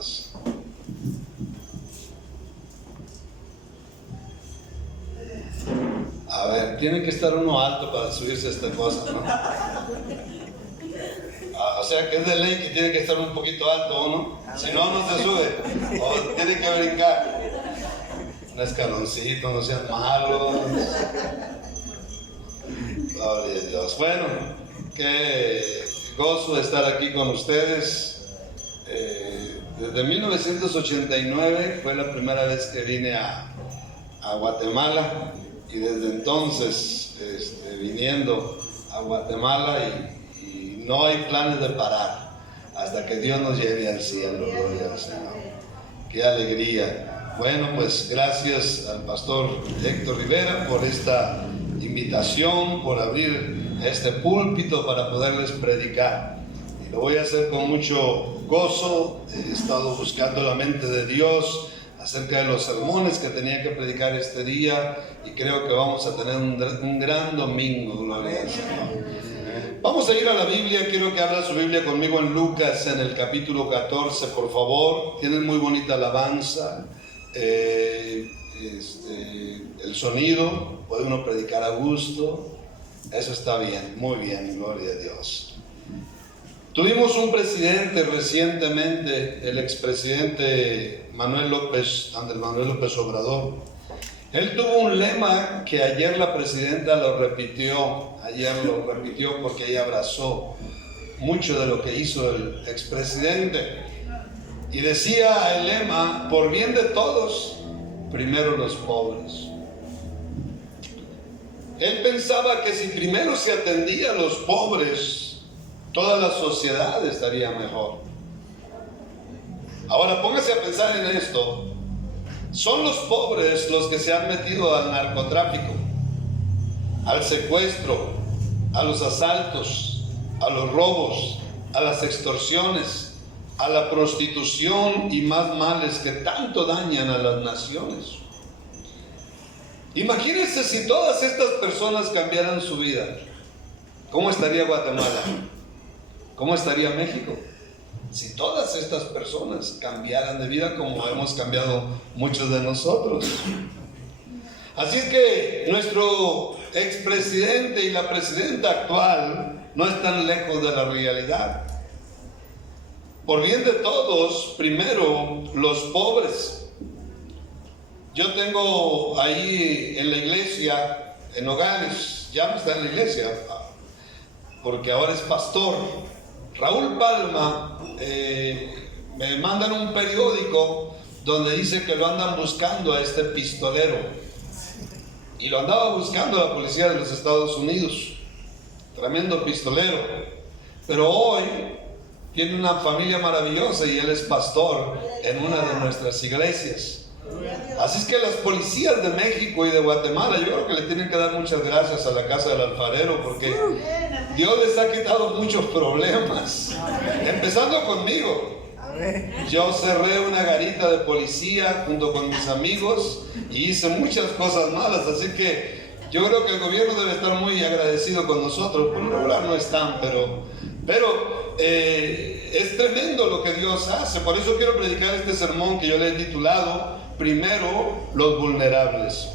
Dios. A ver, tiene que estar uno alto para subirse a esta cosa, ¿no? O sea que es de ley que tiene que estar un poquito alto uno, si no, no se sube, o tiene que brincar. Un escaloncito, no sean malos. Gloria a Dios. Bueno, qué gozo estar aquí con ustedes. Desde 1989 fue la primera vez que vine a Guatemala, y desde entonces viniendo a Guatemala y no hay planes de parar hasta que Dios nos lleve al cielo. Gloria al Señor. Qué alegría. Bueno, pues gracias al pastor Héctor Rivera por esta invitación, por abrir este púlpito para poderles predicar. Y lo voy a hacer con mucho gozo. He estado buscando la mente de Dios acerca de los sermones que tenía que predicar este día, y creo que vamos a tener un gran domingo. Gloria al Señor. Vamos a ir a la Biblia. Quiero que abra su Biblia conmigo en Lucas, en el capítulo 14, por favor. Tienen muy bonita alabanza. El sonido, puede uno predicar a gusto. Eso está bien, muy bien, gloria a Dios. Tuvimos un presidente recientemente, el expresidente Andrés Manuel López Obrador. Él tuvo un lema que ayer la presidenta lo repitió porque ella abrazó mucho de lo que hizo el expresidente. Y decía el lema: por bien de todos, primero los pobres. Él pensaba que si primero se atendía a los pobres, toda la sociedad estaría mejor. Ahora póngase a pensar en esto. Son los pobres los que se han metido al narcotráfico, al secuestro, a los asaltos, a los robos, a las extorsiones, a la prostitución y más males que tanto dañan a las naciones. Imagínense si todas estas personas cambiaran su vida. ¿Cómo estaría Guatemala? ¿Cómo estaría México? Si todas estas personas cambiaran de vida como hemos cambiado muchos de nosotros. Así es que nuestro expresidente y la presidenta actual no están lejos de la realidad. Por bien de todos, primero los pobres. Yo tengo ahí en la iglesia, en Nogales, ya no está en la iglesia, porque ahora es pastor, Raúl Palma. Me mandan un periódico donde dice que lo andan buscando a este pistolero, y lo andaba buscando la policía de los Estados Unidos. Tremendo pistolero, pero hoy tiene una familia maravillosa y él es pastor en una de nuestras iglesias. Así es que las policías de México y de Guatemala, yo creo que le tienen que dar muchas gracias a la casa del alfarero, porque Dios les ha quitado muchos problemas, empezando conmigo. Yo cerré una garita de policía junto con mis amigos y hice muchas cosas malas, así que yo creo que el gobierno debe estar muy agradecido con nosotros. Por lo regular no están, pero es tremendo lo que Dios hace. Por eso quiero predicar este sermón que yo le he titulado Primero los vulnerables.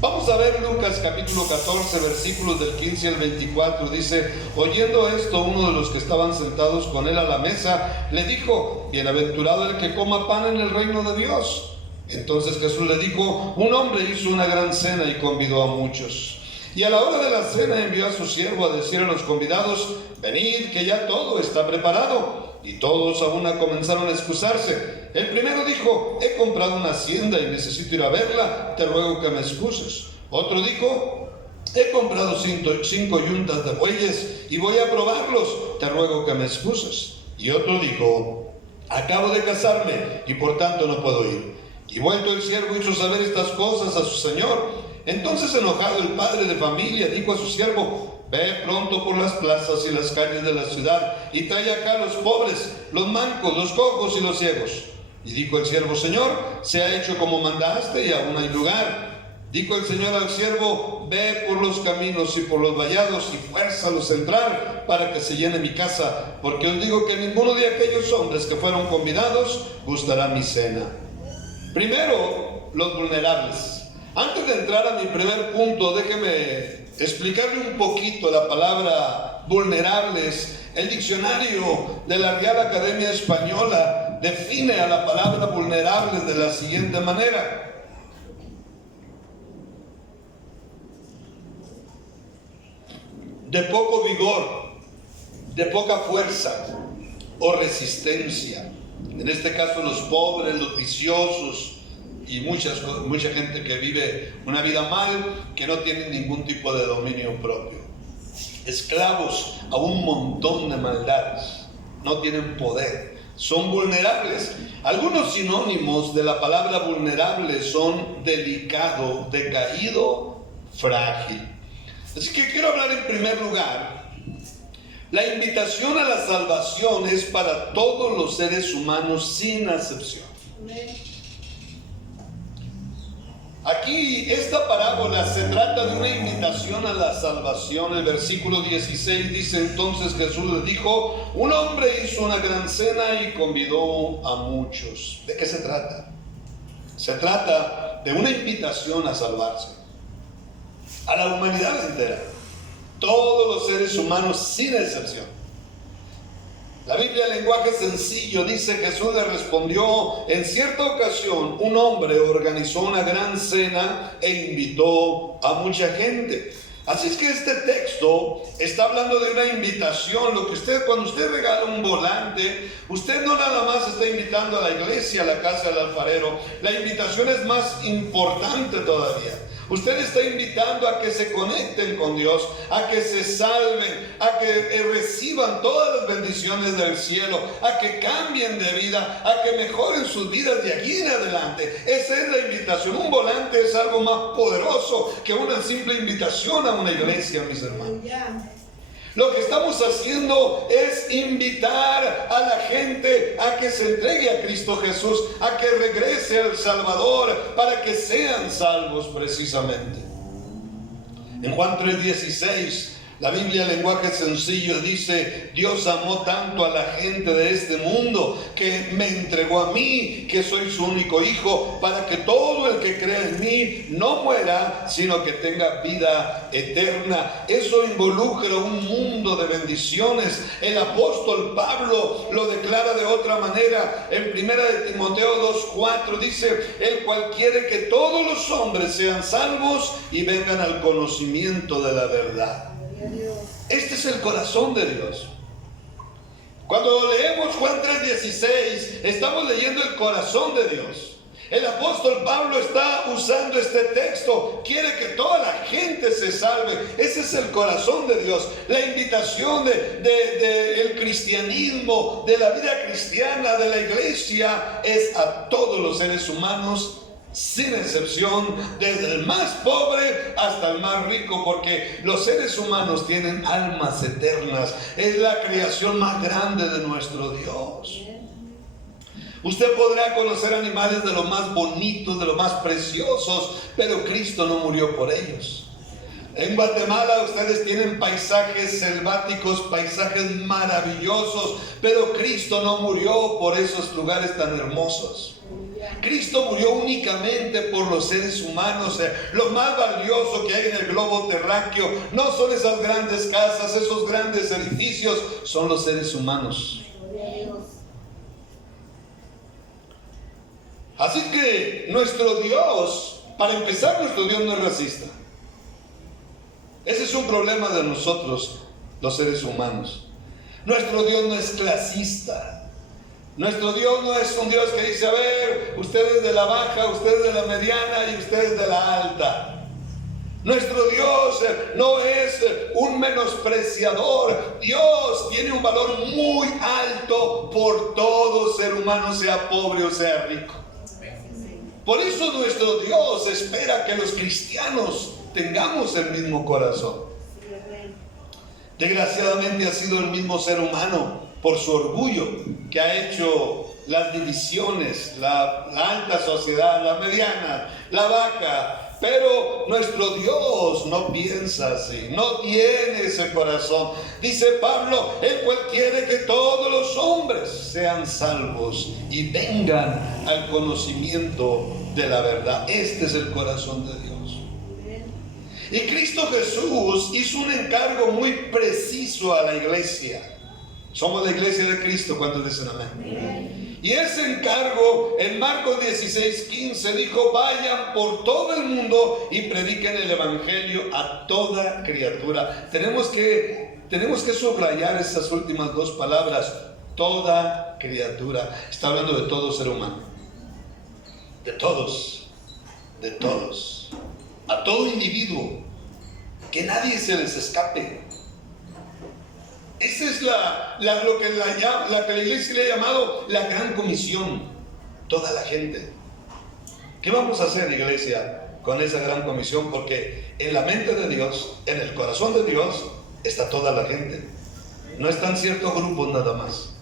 Vamos a ver Lucas capítulo 14, versículos del 15 al 24. Dice: oyendo esto, uno de los que estaban sentados con él a la mesa le dijo: bienaventurado el que coma pan en el reino de Dios. Entonces Jesús le dijo: un hombre hizo una gran cena y convidó a muchos. Y a la hora de la cena envió a su siervo a decir a los convidados: venid, que ya todo está preparado. Y todos a una comenzaron a excusarse. El primero dijo: he comprado una hacienda y necesito ir a verla, te ruego que me excuses. Otro dijo: he comprado 5 yuntas de bueyes y voy a probarlos, te ruego que me excuses. Y otro dijo: acabo de casarme y por tanto no puedo ir. Y vuelto el siervo hizo saber estas cosas a su señor. Entonces, enojado, el padre de familia dijo a su siervo: ve pronto por las plazas y las calles de la ciudad y trae acá a los pobres, los mancos, los cojos y los ciegos. Y dijo el siervo: Señor, se ha hecho como mandaste y aún hay lugar. Dijo el Señor al siervo: ve por los caminos y por los vallados y fuérzalos a entrar para que se llene mi casa, porque os digo que ninguno de aquellos hombres que fueron convidados gustará mi cena. Primero, los vulnerables. Antes de entrar a mi primer punto, déjeme explicarle un poquito la palabra vulnerables. El diccionario de la Real Academia Española define a la palabra vulnerables de la siguiente manera: de poco vigor, de poca fuerza o resistencia. En este caso, los pobres, los viciosos y mucha gente que vive una vida mal, que no tiene ningún tipo de dominio propio. Esclavos a un montón de maldades, no tienen poder, son vulnerables. Algunos sinónimos de la palabra vulnerable son delicado, decaído, frágil. Así que quiero hablar en primer lugar. La invitación a la salvación es para todos los seres humanos sin excepción. Aquí esta parábola se trata de una invitación a la salvación. El versículo 16 dice: entonces Jesús les dijo: un hombre hizo una gran cena y convidó a muchos. ¿De qué se trata? Se trata de una invitación a salvarse, a la humanidad entera, todos los seres humanos sin excepción. La Biblia en lenguaje sencillo dice: Jesús le respondió: en cierta ocasión un hombre organizó una gran cena e invitó a mucha gente. Así es que este texto está hablando de una invitación. Cuando usted regala un volante, usted no nada más está invitando a la iglesia, a la casa del alfarero. La invitación es más importante todavía. Usted está invitando a que se conecten con Dios, a que se salven, a que reciban todas las bendiciones del cielo, a que cambien de vida, a que mejoren sus vidas de aquí en adelante. Esa es la invitación. Un volante es algo más poderoso que una simple invitación a una iglesia, mis hermanos. Lo que estamos haciendo es invitar a la gente a que se entregue a Cristo Jesús, a que regrese al Salvador, para que sean salvos precisamente. En Juan 3:16, la Biblia en lenguaje sencillo dice: Dios amó tanto a la gente de este mundo que me entregó a mí, que soy su único hijo, para que todo el que cree en mí no muera, sino que tenga vida eterna. Eso involucra un mundo de bendiciones. El apóstol Pablo lo declara de otra manera. En 1 de Timoteo 2:4 dice: el cual quiere que todos los hombres sean salvos y vengan al conocimiento de la verdad. Este es el corazón de Dios. Cuando leemos Juan 3:16, estamos leyendo el corazón de Dios. El apóstol Pablo está usando este texto. Quiere que toda la gente se salve. Ese es el corazón de Dios. La invitación del cristianismo, de la vida cristiana, de la iglesia, es a todos los seres humanos sin excepción, desde el más pobre hasta el más rico, porque los seres humanos tienen almas eternas. Es la creación más grande de nuestro Dios. Usted podrá conocer animales de los más bonitos, de los más preciosos, pero Cristo no murió por ellos. En Guatemala ustedes tienen paisajes selváticos, paisajes maravillosos, pero Cristo no murió por esos lugares tan hermosos. Cristo murió únicamente por los seres humanos. Lo más valioso que hay en el globo terráqueo no son esas grandes casas, esos grandes edificios, son los seres humanos. Así que nuestro Dios, para empezar, nuestro Dios no es racista. Ese es un problema de nosotros, los seres humanos. Nuestro Dios no es clasista. Nuestro Dios no es un Dios que dice: a ver, ustedes de la baja, ustedes de la mediana y ustedes de la alta. Nuestro Dios no es un menospreciador. Dios tiene un valor muy alto por todo ser humano, sea pobre o sea rico. Por eso nuestro Dios espera que los cristianos tengamos el mismo corazón. Desgraciadamente ha sido el mismo ser humano, por su orgullo, que ha hecho las divisiones, la alta sociedad, la mediana, la baja, Pero nuestro Dios no piensa así, no tiene ese corazón. Dice Pablo, el cual quiere que todos los hombres sean salvos y vengan al conocimiento de la verdad. Este es el corazón de Dios. Y Cristo Jesús hizo un encargo muy preciso a la iglesia. Somos la iglesia de Cristo, ¿cuántos dicen amén? Y ese encargo en Marcos 16:15 dijo: vayan por todo el mundo y prediquen el evangelio a toda criatura. Tenemos que subrayar estas últimas dos palabras: toda criatura. Está hablando de todo ser humano, de todos, a todo individuo, que nadie se les escape. Esa es lo que la iglesia le ha llamado la gran comisión. Toda la gente. ¿Qué vamos a hacer, iglesia, con esa gran comisión? Porque en la mente de Dios, en el corazón de Dios, está toda la gente. No están ciertos grupos nada más.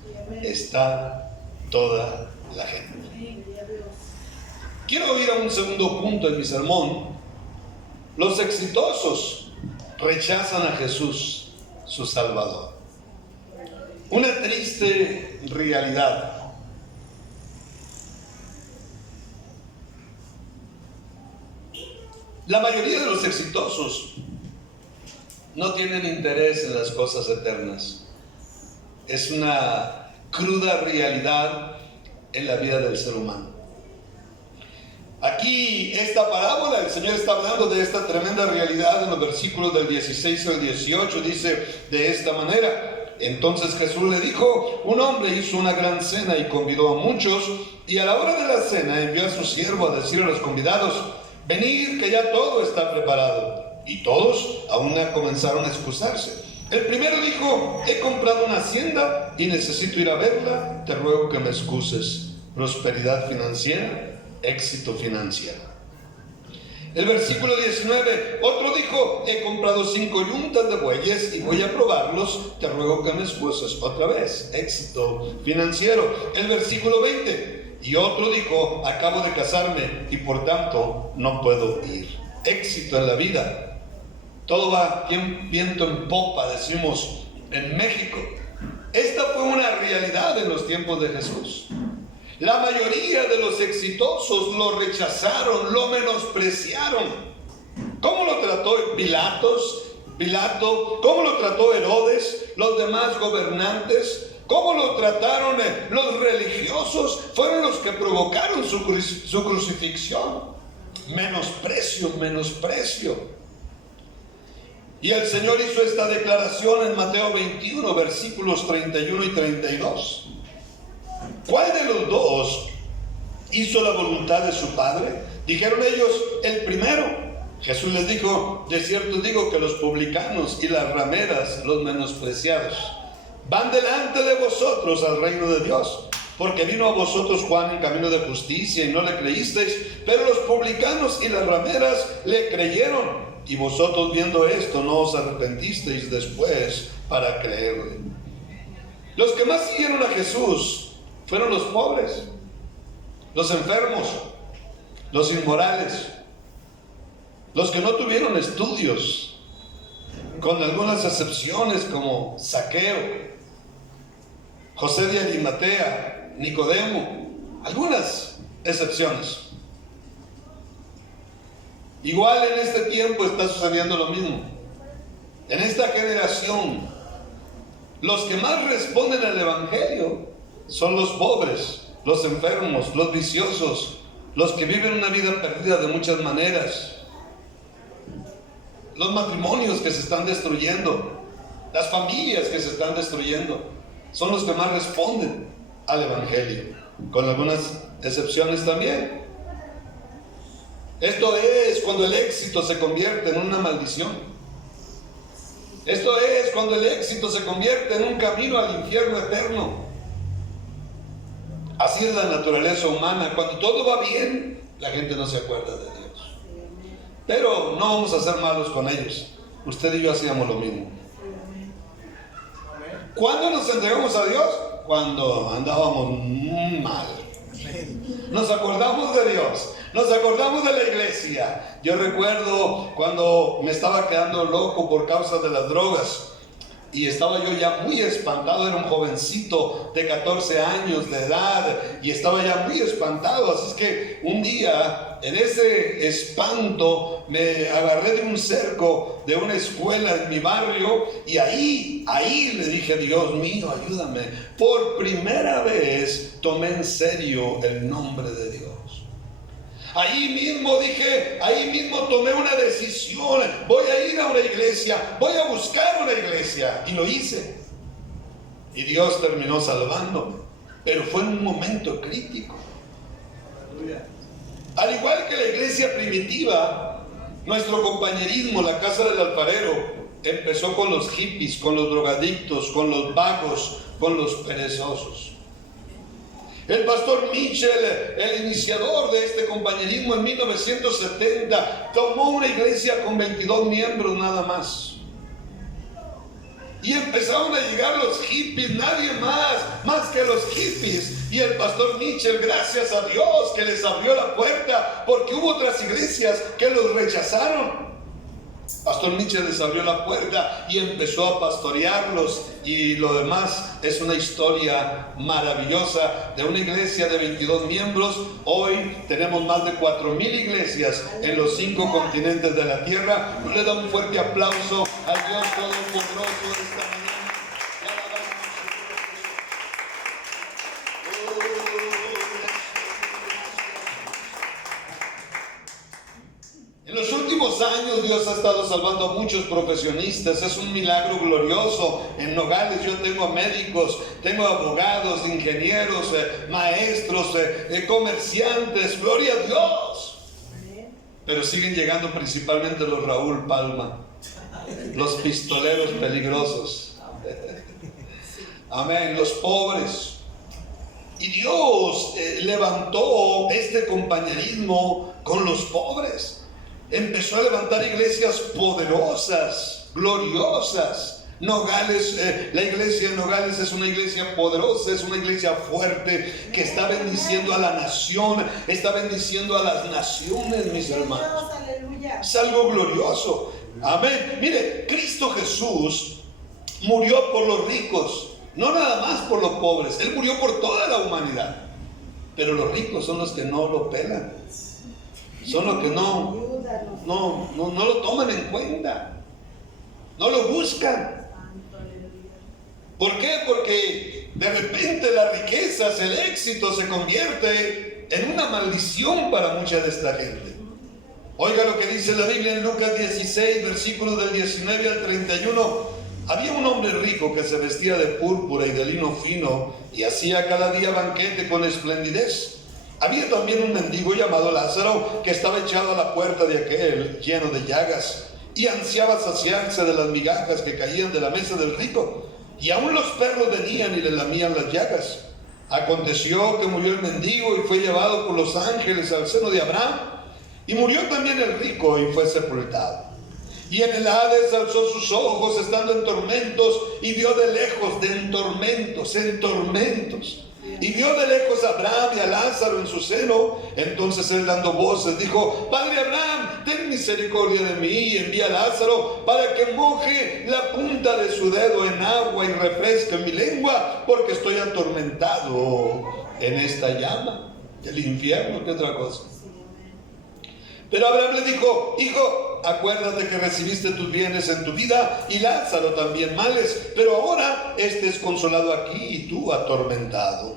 Está toda la gente. Quiero ir a un segundo punto en mi sermón. Los exitosos rechazan a Jesús, su Salvador. Una triste realidad. La mayoría de los exitosos no tienen interés en las cosas eternas. Es una cruda realidad en la vida del ser humano. Aquí, esta parábola, el Señor está hablando de esta tremenda realidad en los versículos del 16 al 18. Dice de esta manera: entonces Jesús le dijo: un hombre hizo una gran cena y convidó a muchos, y a la hora de la cena envió a su siervo a decir a los convidados: venid, que ya todo está preparado. Y todos aún comenzaron a excusarse. El primero dijo: he comprado una hacienda y necesito ir a verla, te ruego que me excuses. Prosperidad financiera, éxito financiero. El versículo 19, otro dijo: he comprado 5 yuntas de bueyes y voy a probarlos, te ruego que me excuses. Otra vez, éxito financiero. El versículo 20, y otro dijo: acabo de casarme y por tanto no puedo ir. Éxito en la vida. Todo va viento en popa, decimos en México. Esta fue una realidad en los tiempos de Jesús. La mayoría de los exitosos lo rechazaron, lo menospreciaron. ¿Cómo lo trató Pilato? ¿Cómo lo trató Herodes? Los demás gobernantes. ¿Cómo lo trataron los religiosos? Fueron los que provocaron su crucifixión. Menosprecio. Y el Señor hizo esta declaración en Mateo 21, versículos 31 y 32. ¿Cuál de los dos hizo la voluntad de su padre? Dijeron ellos: el primero. Jesús les dijo: de cierto digo que los publicanos y las rameras, los menospreciados, van delante de vosotros al reino de Dios. Porque vino a vosotros Juan en camino de justicia y no le creísteis, pero los publicanos y las rameras le creyeron. Y vosotros, viendo esto, no os arrepentisteis después para creerle. Los que más siguieron a Jesús fueron los pobres, los enfermos, los inmorales, los que no tuvieron estudios, con algunas excepciones como Zaqueo, José de Arimatea, Nicodemo, algunas excepciones. Igual en este tiempo está sucediendo lo mismo. En esta generación, los que más responden al evangelio son los pobres, los enfermos, los viciosos, los que viven una vida perdida de muchas maneras, los matrimonios que se están destruyendo, las familias que se están destruyendo, son los que más responden al evangelio, con algunas excepciones también. Esto es cuando el éxito se convierte en una maldición. Esto es cuando el éxito se convierte en un camino al infierno eterno. Así es la naturaleza humana. Cuando todo va bien, la gente no se acuerda de Dios. Pero no vamos a ser malos con ellos. Usted y yo hacíamos lo mismo. ¿Cuándo nos entregamos a Dios? Cuando andábamos mal. Nos acordamos de Dios, nos acordamos de la iglesia. Yo recuerdo cuando me estaba quedando loco por causa de las drogas y estaba yo ya muy espantado. Era un jovencito de 14 años de edad y estaba ya muy espantado. Así es que un día, en ese espanto, me agarré de un cerco de una escuela en mi barrio y ahí le dije: Dios mío, ayúdame. Por primera vez tomé en serio el nombre de Dios. Ahí mismo tomé una decisión: voy a ir a una iglesia, voy a buscar una iglesia. Y lo hice. Y Dios terminó salvándome. Pero fue en un momento crítico. Al igual que la iglesia primitiva, nuestro compañerismo, la casa del alfarero, empezó con los hippies, con los drogadictos, con los vagos, con los perezosos. El pastor Mitchell, el iniciador de este compañerismo en 1970, tomó una iglesia con 22 miembros nada más. Y empezaron a llegar los hippies, nadie más que los hippies. Y el pastor Mitchell, gracias a Dios, que les abrió la puerta, porque hubo otras iglesias que los rechazaron. Pastor Mitchell les abrió la puerta y empezó a pastorearlos, y lo demás es una historia maravillosa de una iglesia de 22 miembros. Hoy tenemos más de 4,000 iglesias en los 5 continentes de la tierra. Le da un fuerte aplauso al Dios Todopoderoso de esta mañana. En los últimos años Dios ha estado salvando a muchos profesionistas. Es un milagro glorioso. En Nogales yo tengo médicos, tengo abogados, ingenieros, maestros, comerciantes. Gloria a Dios. Pero siguen llegando principalmente los Raúl Palma, los pistoleros peligrosos. Amén, los pobres. Y Dios levantó este compañerismo con los pobres. Empezó a levantar iglesias poderosas, gloriosas. Nogales, la iglesia de Nogales es una iglesia poderosa, es una iglesia fuerte que está bendiciendo a la nación, está bendiciendo a las naciones, mis hermanos. Es algo glorioso. Amén. Mire, Cristo Jesús murió por los ricos, no nada más por los pobres. Él murió por toda la humanidad. Pero los ricos son los que no lo pelan, son los que no lo toman en cuenta, no lo buscan. ¿Por qué? Porque de repente las riquezas, el éxito se convierte en una maldición para mucha de esta gente. Oiga lo que dice la Biblia en Lucas 16, versículos del 19 al 31. Había un hombre rico que se vestía de púrpura y de lino fino y hacía cada día banquete con esplendidez. Había también un mendigo llamado Lázaro que estaba echado a la puerta de aquel, lleno de llagas, y ansiaba saciarse de las migajas que caían de la mesa del rico, y aún los perros venían y le lamían las llagas. Aconteció que murió el mendigo y fue llevado por los ángeles al seno de Abraham, y murió también el rico y fue sepultado. Y en el Hades alzó sus ojos estando en tormentos, y vio de lejos, en tormentos, y vio de lejos a Abraham y a Lázaro en su seno. Entonces él, dando voces, dijo: Padre Abraham, ten misericordia de mí y envía a Lázaro para que moje la punta de su dedo en agua y refresque mi lengua, porque estoy atormentado en esta llama del infierno. ¿Qué otra cosa? Pero Abraham le dijo: Hijo, acuérdate que recibiste tus bienes en tu vida y Lázaro también males, pero ahora este es consolado aquí y tú atormentado.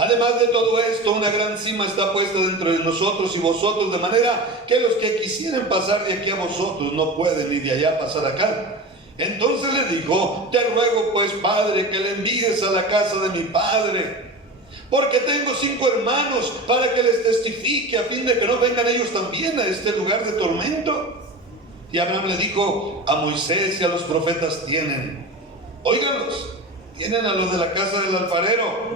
Además de todo esto, una gran sima está puesta dentro de nosotros y vosotros, de manera que los que quisieren pasar de aquí a vosotros no pueden, ni de allá pasar acá. Entonces le dijo: Te ruego pues, Padre, que le envíes a la casa de mi padre, porque tengo 5 hermanos, para que les testifique, a fin de que no vengan ellos también a este lugar de tormento. Y Abraham le dijo: A Moisés y a los profetas tienen, óiganlos, tienen a los de la casa del alfarero.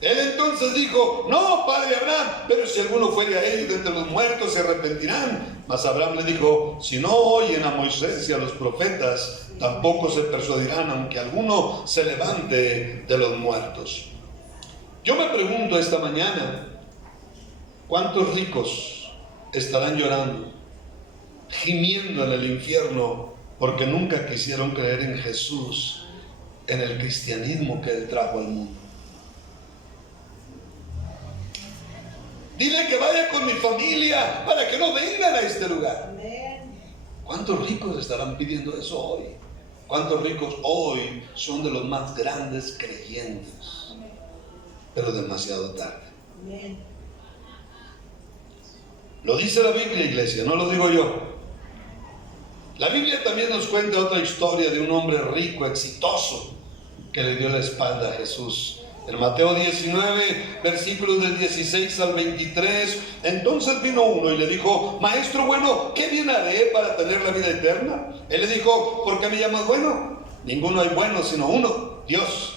Él entonces dijo: No, padre Abraham, pero si alguno fuere a ellos de entre los muertos, se arrepentirán. Mas Abraham le dijo: Si no oyen a Moisés y a los profetas, tampoco se persuadirán, aunque alguno se levante de los muertos. Yo me pregunto esta mañana, ¿cuántos ricos estarán llorando, gimiendo en el infierno porque nunca quisieron creer en Jesús, en el cristianismo que Él trajo al mundo? Dile que vaya con mi familia para que no vengan a este lugar. ¿Cuántos ricos estarán pidiendo eso hoy? ¿Cuántos ricos hoy son de los más grandes creyentes? Pero demasiado tarde. Lo dice la Biblia, iglesia, no lo digo yo. La Biblia también nos cuenta otra historia de un hombre rico, exitoso, que le dio la espalda a Jesús. En Mateo 19, versículos del 16 al 23, entonces vino uno y le dijo: Maestro bueno, ¿qué bien haré para tener la vida eterna? Él le dijo: ¿por qué me llamas bueno? Ninguno hay bueno sino uno, Dios.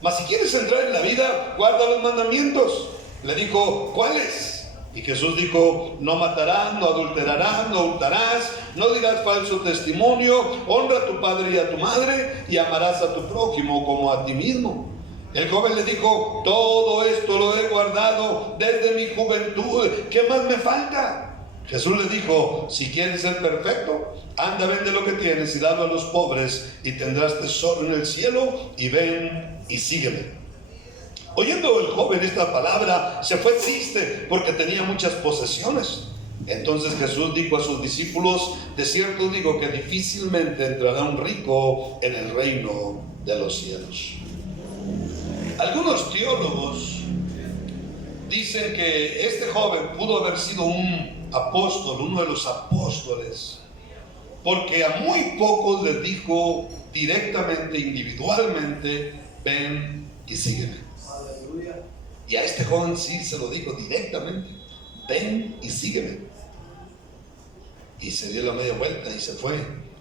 Mas si quieres entrar en la vida, guarda los mandamientos. Le dijo: ¿cuáles? Y Jesús dijo: no matarás, no adulterarás, no hurtarás, no dirás falso testimonio, honra a tu padre y a tu madre, y amarás a tu prójimo como a ti mismo. El joven le dijo: todo esto lo he guardado desde mi juventud, ¿qué más me falta? Jesús le dijo: si quieres ser perfecto, anda, vende lo que tienes y dalo a los pobres, y tendrás tesoro en el cielo, y ven y sígueme. Oyendo el joven esta palabra, se fue triste porque tenía muchas posesiones. Entonces Jesús dijo a sus discípulos: de cierto digo que difícilmente entrará un rico en el reino de los cielos. Algunos teólogos dicen que este joven pudo haber sido un apóstol, uno de los apóstoles, porque a muy pocos les dijo directamente, individualmente: ven y sígueme. Aleluya. Y a este joven sí se lo dijo directamente: ven y sígueme. Y se dio la media vuelta y se fue,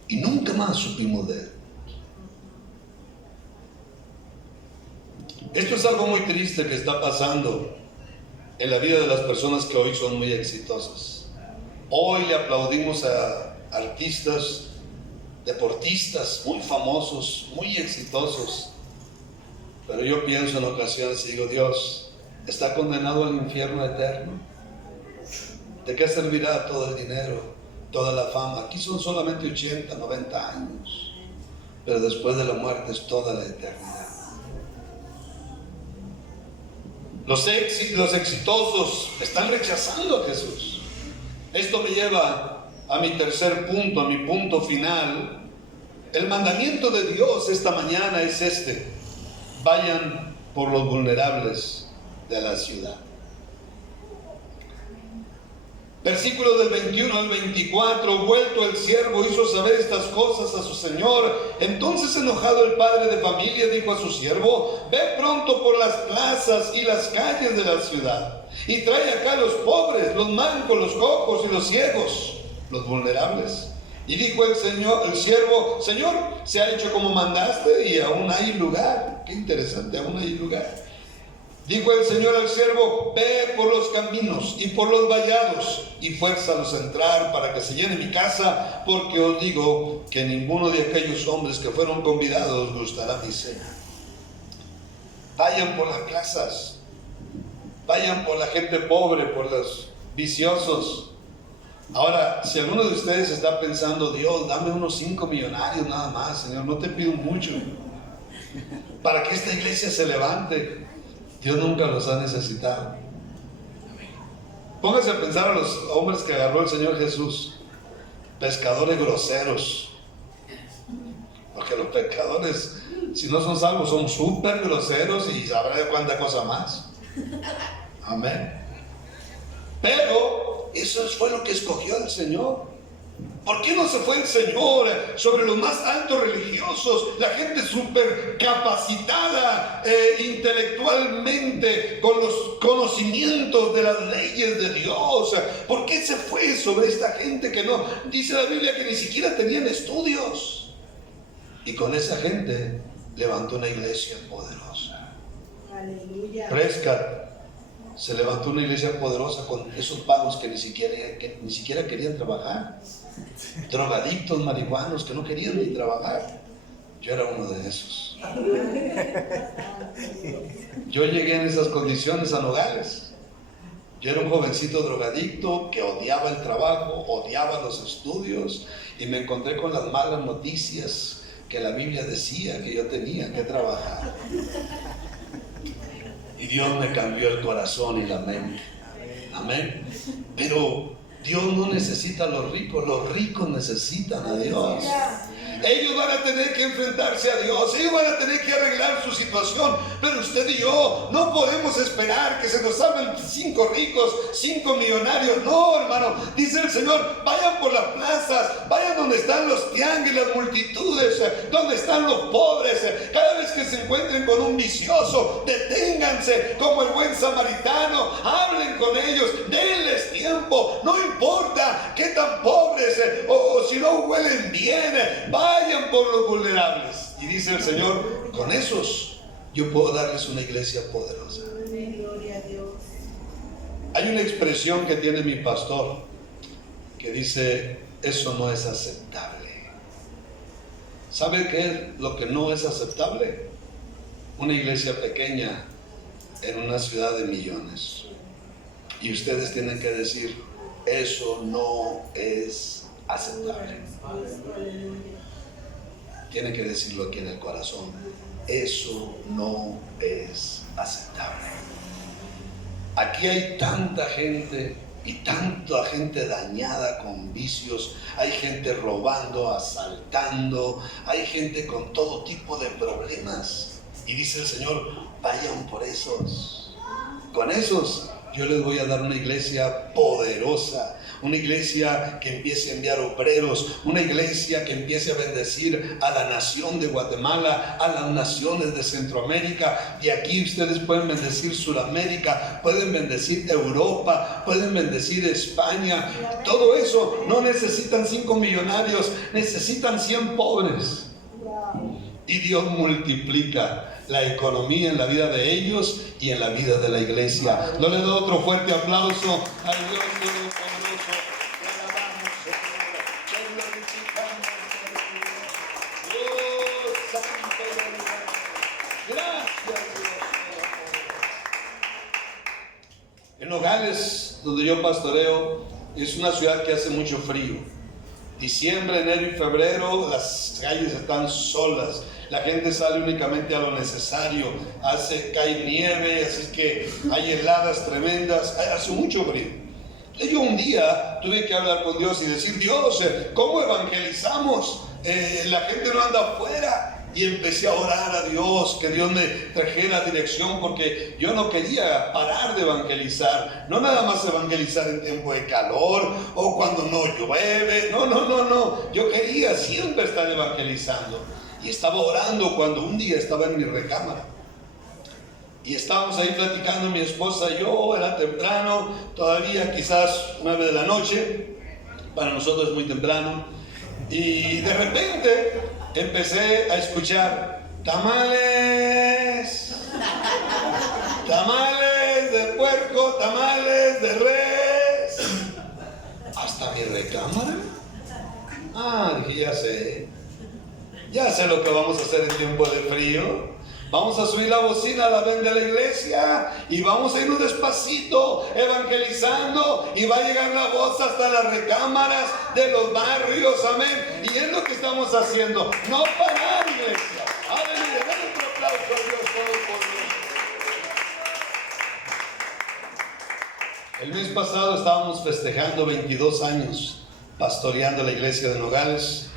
y nunca más supimos de él. Esto es algo muy triste que está pasando en la vida de las personas que hoy son muy exitosas. Hoy le aplaudimos a artistas, deportistas muy famosos, muy exitosos, pero yo pienso en ocasiones y digo: Dios, ¿está condenado al infierno eterno? ¿De qué servirá todo el dinero, toda la fama? Aquí son solamente 80, 90 años, pero después de la muerte es toda la eternidad. Los exitosos están rechazando a Jesús. Esto me lleva a mi tercer punto, a mi punto final. El mandamiento de Dios esta mañana es este: vayan por los vulnerables de la ciudad. Versículos del 21 al 24. Vuelto el siervo hizo saber estas cosas a su señor. Entonces, enojado el padre de familia, dijo a su siervo: ve pronto por las plazas y las calles de la ciudad, y trae acá los pobres, los mancos, los cojos y los ciegos, los vulnerables. Y dijo el siervo: Señor, se ha hecho como mandaste, y aún hay lugar. Qué interesante, aún hay lugar. Dijo el Señor al siervo: ve por los caminos y por los vallados, y fuérzalos a entrar para que se llene mi casa, porque os digo que ninguno de aquellos hombres que fueron convidados gustará mi cena. Vayan por las plazas, vayan por la gente pobre, por los viciosos. Ahora, si alguno de ustedes está pensando: Dios, dame unos 5 millonarios nada más, Señor, no te pido mucho, para que esta iglesia se levante. Dios nunca los ha necesitado. Póngase a pensar a los hombres que agarró el Señor Jesús: pescadores groseros. Porque los pescadores, si no son salvos, son súper groseros, y sabrá de cuánta cosa más. Amén. Pero eso fue lo que escogió el Señor. ¿Por qué no se fue el Señor sobre los más altos religiosos, la gente súper capacitada intelectualmente, con los conocimientos de las leyes de Dios? ¿Por qué se fue sobre esta gente que no, dice la Biblia, que ni siquiera tenían estudios? Y con esa gente levantó una iglesia poderosa. Aleluya. Prescott se levantó una iglesia poderosa con esos vagos que ni siquiera querían trabajar. Drogadictos, marihuanos que no querían ni trabajar. Yo era uno de esos. Yo llegué en esas condiciones a Nogales. Yo era un jovencito drogadicto que odiaba el trabajo, odiaba los estudios, y me encontré con las malas noticias que la Biblia decía que yo tenía que trabajar. Y Dios me cambió el corazón y la mente. Amén. Pero Dios no necesita a los ricos necesitan a Dios. Ellos van a tener que enfrentarse a Dios, ellos van a tener que arreglar su situación, pero usted y yo no podemos esperar que se nos hablen 5 ricos, 5 millonarios. No, hermano, dice el Señor, vayan por las plazas, vayan donde están los tianguis, las multitudes, donde están los pobres. Cada vez que se encuentren con un vicioso, deténganse como el buen samaritano, hablen con ellos, denles tiempo, no importa qué tan pobres o si no huelen bien, vayan por los vulnerables. Y dice el Señor, con esos yo puedo darles una iglesia poderosa. Gloria a Dios. Hay una expresión que tiene mi pastor que dice, eso no es aceptable. ¿Sabe qué es lo que no es aceptable? Una iglesia pequeña en una ciudad de millones. Y ustedes tienen que decir, eso no es aceptable. Tienen que decirlo aquí en el corazón. Eso no es aceptable. Aquí hay tanta gente y tanta gente dañada con vicios. Hay gente robando, asaltando. Hay gente con todo tipo de problemas. Y dice el Señor, vayan por esos. Con esos yo les voy a dar una iglesia poderosa, una iglesia que empiece a enviar obreros, una iglesia que empiece a bendecir a la nación de Guatemala, a las naciones de Centroamérica. Y aquí ustedes pueden bendecir Sudamérica, pueden bendecir Europa, pueden bendecir España. Todo eso no necesitan 5 millonarios, necesitan 100 pobres. Y Dios multiplica la economía en la vida de ellos y en la vida de la iglesia. No le doy otro fuerte aplauso al Dios Todopoderoso. Le alabamos, Señor. Le glorificamos, Señor. Oh, santo y verdadero. Gracias, Dios. En Nogales, donde yo pastoreo, es una ciudad que hace mucho frío. Diciembre, enero y febrero, las calles están solas. La gente sale únicamente a lo necesario. Cae nieve, así que hay heladas tremendas. Hace mucho frío. Yo un día tuve que hablar con Dios y decir, Dios, ¿cómo evangelizamos? La gente no anda afuera. Y empecé a orar a Dios, que Dios me trajera dirección, porque yo no quería parar de evangelizar. No nada más evangelizar en tiempo de calor o cuando no llueve. No. Yo quería siempre estar evangelizando. Y estaba orando cuando un día estaba en mi recámara. Y estábamos ahí platicando mi esposa y yo, era temprano, todavía quizás 9 de la noche. Para nosotros es muy temprano. Y de repente empecé a escuchar tamales, tamales de puerco, tamales de res. ¿Hasta mi recámara? Dije, ya sé lo que vamos a hacer en tiempo de frío. Vamos a subir la bocina a la ven de la iglesia y vamos a irnos despacito evangelizando, y va a llegar la voz hasta las recámaras de los barrios, amén. Y es lo que estamos haciendo, no parar, iglesia. Aleluya, denle otro aplauso a Dios Todopoderoso. El mes pasado estábamos festejando 22 años pastoreando la iglesia de Nogales.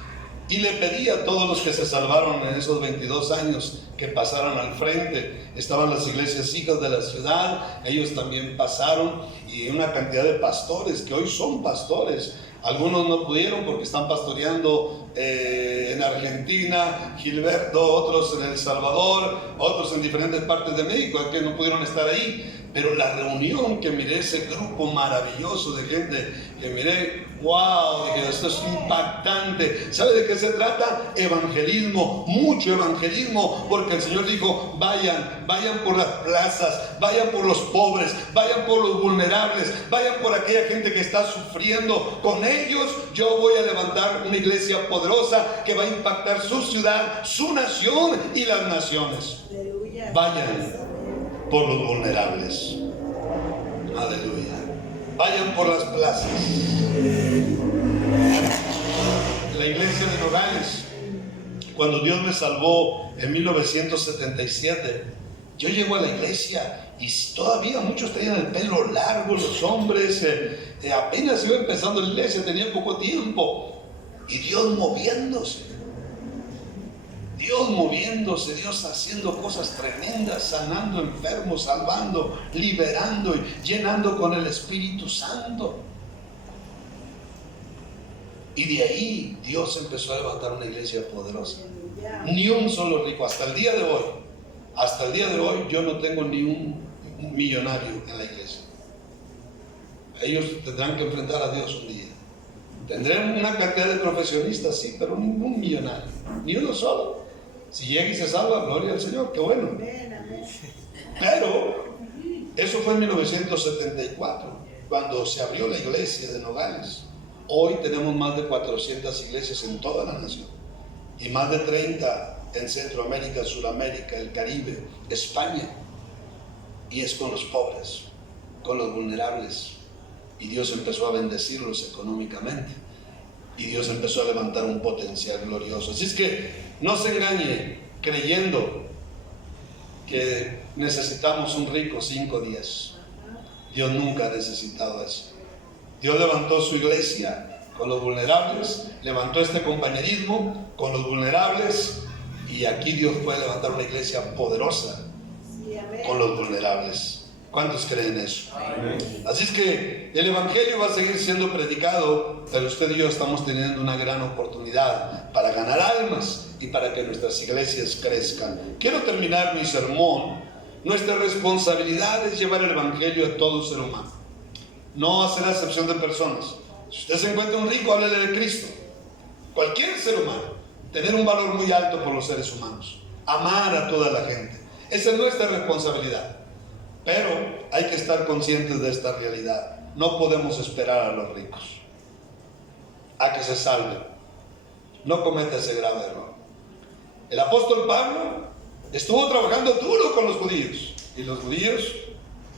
Y le pedí a todos los que se salvaron en esos 22 años que pasaran al frente. Estaban las iglesias hijas de la ciudad, ellos también pasaron, y una cantidad de pastores que hoy son pastores. Algunos no pudieron porque están pastoreando en Argentina, Gilberto, otros en El Salvador, otros en diferentes partes de México, que no pudieron estar ahí. Pero la reunión que miré, ese grupo maravilloso de gente que miré, wow, dije, esto es impactante. ¿Sabe de qué se trata? Evangelismo, mucho evangelismo, porque el Señor dijo, vayan por las plazas, vayan por los pobres, vayan por los vulnerables, vayan por aquella gente que está sufriendo. Con ellos yo voy a levantar una iglesia poderosa que va a impactar su ciudad, su nación y las naciones. Vayan por los vulnerables. Aleluya. Vayan por las plazas. La iglesia de Nogales, cuando Dios me salvó en 1977, yo llego a la iglesia y todavía muchos tenían el pelo largo, los hombres, apenas iba empezando la iglesia, tenía poco tiempo, y Dios moviéndose, Dios haciendo cosas tremendas, sanando enfermos, salvando, liberando y llenando con el Espíritu Santo. Y de ahí Dios empezó a levantar una iglesia poderosa. Ni un solo rico, hasta el día de hoy yo no tengo ni un millonario en la iglesia. Ellos tendrán que enfrentar a Dios un día. Tendremos una cantidad de profesionistas, sí, pero ningún millonario, ni uno solo. Si llega y se salva, gloria al Señor, qué bueno. Pero eso fue en 1974, cuando se abrió la iglesia de Nogales. Hoy tenemos más de 400 iglesias en toda la nación y más de 30 en Centroamérica, Sudamérica, el Caribe, España. Y es con los pobres, con los vulnerables. Y Dios empezó a bendecirlos económicamente. Y Dios empezó a levantar un potencial glorioso. Así es que no se engañe creyendo que necesitamos un rico 5 días. Dios nunca ha necesitado eso. Dios levantó su iglesia con los vulnerables, levantó este compañerismo con los vulnerables, y aquí Dios puede levantar una iglesia poderosa con los vulnerables. ¿Cuántos creen eso? Amén. Así es que el Evangelio va a seguir siendo predicado, pero usted y yo estamos teniendo una gran oportunidad para ganar almas y para que nuestras iglesias crezcan. Quiero terminar mi sermón. Nuestra responsabilidad es llevar el Evangelio a todo ser humano, no hacer acepción de personas. Si usted se encuentra un rico, háblele de Cristo. Cualquier ser humano, tener un valor muy alto por los seres humanos, amar a toda la gente. Esa es nuestra responsabilidad. Pero hay que estar conscientes de esta realidad. No podemos esperar a los ricos a que se salven. No cometa ese grave error. El apóstol Pablo estuvo trabajando duro con los judíos, y los judíos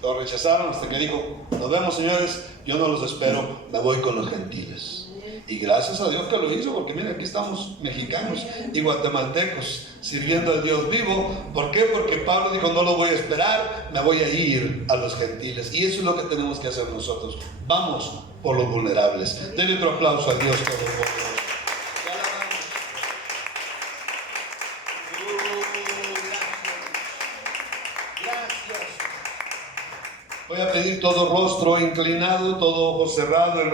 lo rechazaron hasta que dijo: nos vemos, señores, yo no los espero, me voy con los gentiles. Y gracias a Dios que lo hizo, porque miren, aquí estamos mexicanos y guatemaltecos sirviendo al Dios vivo. ¿Por qué? Porque Pablo dijo: no lo voy a esperar, me voy a ir a los gentiles. Y eso es lo que tenemos que hacer nosotros. Vamos por los vulnerables. Denle otro aplauso a Dios Todopoderoso. Gracias. Voy a pedir todo rostro inclinado, todo ojo cerrado, en